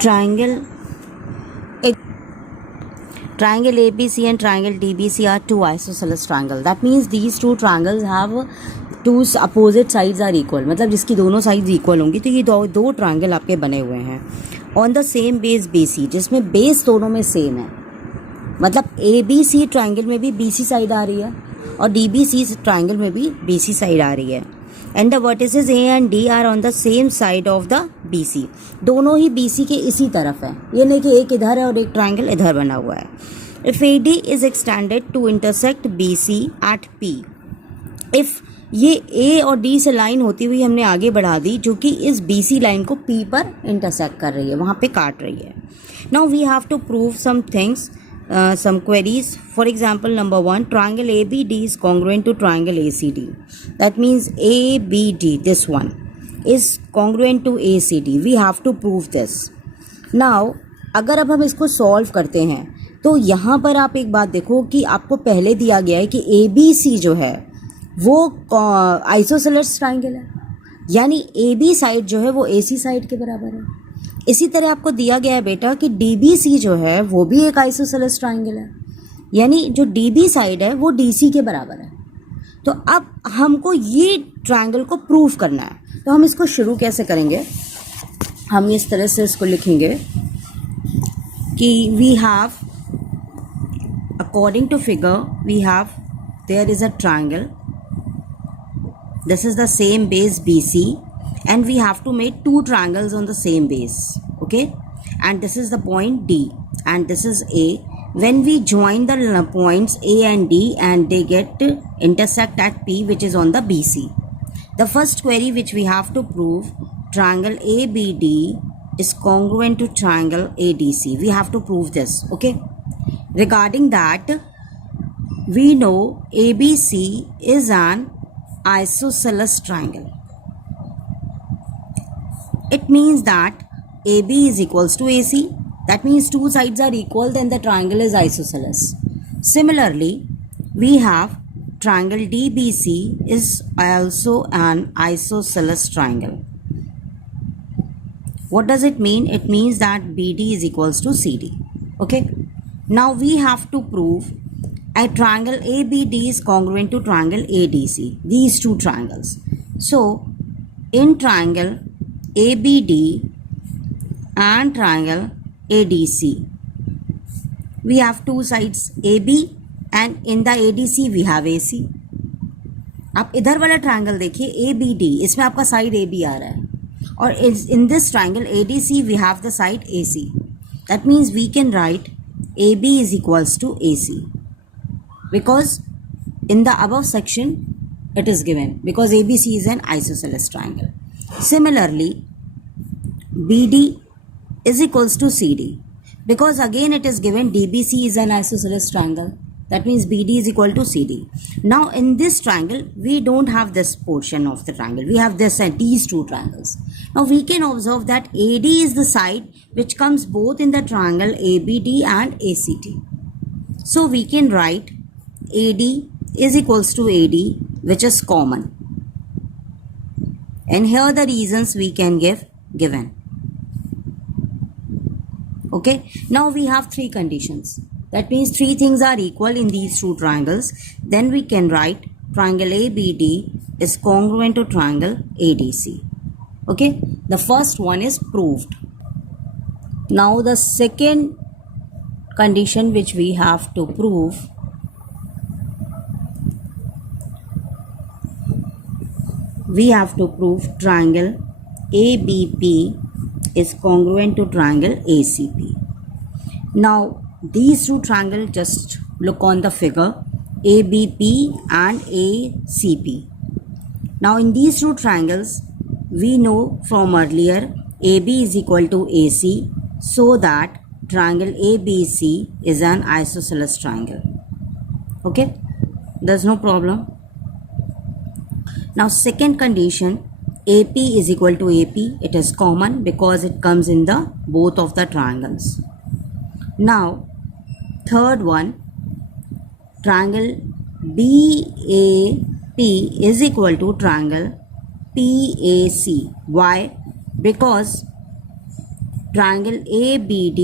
triangle triangle ABC and triangle DBC are two isosceles triangle. That means these two triangles have two opposite sides are equal. मतलब जिसकी दोनों sides equal होंगी तो ये दो triangle आपके बने हुए हैं on the same base BC, जिसमें base दोनों में same है. मतलब ABC triangle में भी BC side आ रही है और DBC triangle में भी BC side आ रही है. And the vertices A and D are on the same side of the BC. दोनों ही BC के इसी तरफ है. ये नहीं कि एक इधर है और एक ट्राइंगल इधर बना हुआ है. If AD is extended to intersect BC at P. If ये A और D से लाइन होती हुई हमने आगे बढ़ा दी जो कि इस BC लाइन को P पर इंटरसेक्ट कर रही है, वहाँ पे काट रही है. Now we have to prove some things. Some queries. For example, number 1, triangle ABD is congruent to triangle ACD. That means ABD, this one, is congruent to ACD. We have to prove this. Now, अगर अब हम इसको solve करते हैं तो यहाँ पर आप एक बात देखो कि आपको पहले दिया गया है कि ABC जो है वो आइसोसेलेस ट्राइंगल है, यानी AB साइड जो है वो AC साइड के बराबर है. इसी तरह आपको दिया गया है बेटा कि DBC जो है वो भी एक आइसोसेलेस ट्राइंगल है, यानी जो DB साइड है वो DC के बराबर है. तो अब हमको ये ट्राइंगल को प्रूव करना है. तो हम इसको शुरू कैसे करेंगे? हम इस तरह से इसको लिखेंगे कि we have according to figure we have there is a triangle, this is the same base BC and we have to make two triangles on the same base, okay, and this is the point D and this is A. When we join the points A and D and they get intersect at P, which is on the BC. The first query which we have to prove, triangle ABD is congruent to triangle ADC. We have to prove this, okay. Regarding that, we know ABC is an isosceles triangle. It means that AB is equals to AC. That means two sides are equal, then the triangle is isosceles. Similarly, we have triangle DBC is also an isosceles triangle. What does it mean? It means that BD is equals to CD. Okay. Now we have to prove a triangle ABD is congruent to triangle ADC. These two triangles. So, in triangle ABD and triangle ADC, we have two sides AB and in the ADC we have AC. आप इधर वाला triangle देखिए ABD, इसमें आपका side AB आ रहा है और in this triangle ADC we have the side AC. That means we can write AB is equals to AC because in the above section it is given because ABC is an isosceles triangle. Similarly, BD is equals to CD because again it is given DBC is an isosceles triangle. That means BD is equal to CD. Now in this triangle we don't have this portion of the triangle. We have this and these two triangles. Now we can observe that AD is the side which comes both in the triangle ABD and ACD. So we can write AD is equals to AD, which is common. And here the reasons we can give given. Okay, now we have three conditions. That means three things are equal in these two triangles. Then we can write triangle ABD is congruent to triangle ADC. Okay, the first one is proved. Now the second condition which we have to prove, we have to prove triangle ABP is congruent to triangle ACP. Now these two triangles, just look on the figure ABP and ACP. Now in these two triangles we know from earlier AB is equal to AC, so that triangle ABC is an isosceles triangle. Okay, there's no problem. Now second condition, AP is equal to AP. It is common because it comes in the both of the triangles. Now third one, triangle BAP is equal to triangle PAC. Why? Because triangle ABD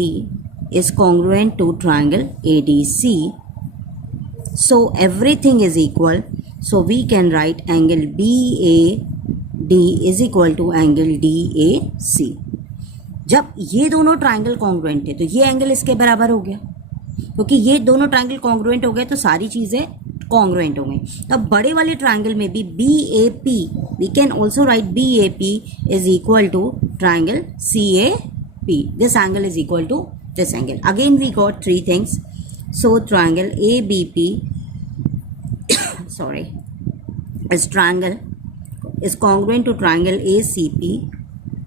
is congruent to triangle ADC. So everything is equal. So we can write angle BAD is equal to angle DAC. जब ये दोनों triangle congruent थे तो ये angle इसके बराबर हो गया, क्योंकि ये दोनों ट्राइंगल कॉन्ग्रुएंट हो गए तो सारी चीज़ें कॉन्ग्रुएंट हो गई. तो बड़े वाले ट्राइंगल में भी BAP, we can also write BAP is equal to triangle CAP. This angle is equal to this angle. Again we got three things. So triangle ABP is congruent to triangle ACP.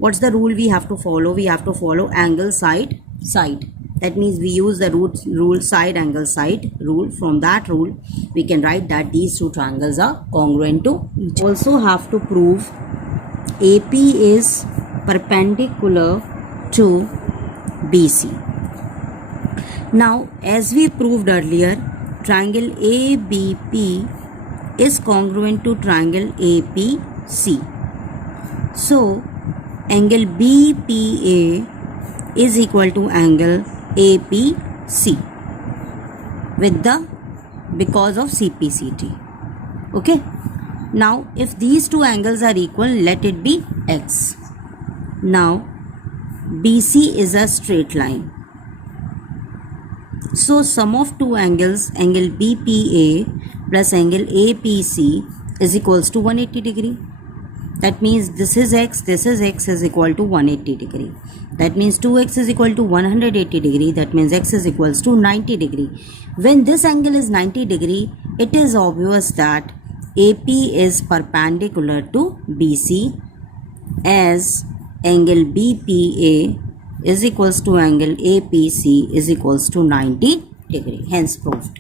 What's the rule we have to follow? We have to follow angle side. That means we use the rule side angle side rule. From that rule we can write that these two triangles are congruent to each. Also have to prove AP is perpendicular to BC. Now as we proved earlier, triangle ABP is congruent to triangle APC. So angle BPA is equal to angle APC because of CPCT. Okay. Now if these two angles are equal, let it be X. Now BC is a straight line. So sum of two angles, angle BPA plus angle APC is equals to 180 degree. That means this is X is equal to 180 degree. That means 2X is equal to 180 degree. That means X is equals to 90 degree. When this angle is 90 degree, it is obvious that AP is perpendicular to BC, as angle BPA is equals to angle APC is equals to 90 degree. Hence proved.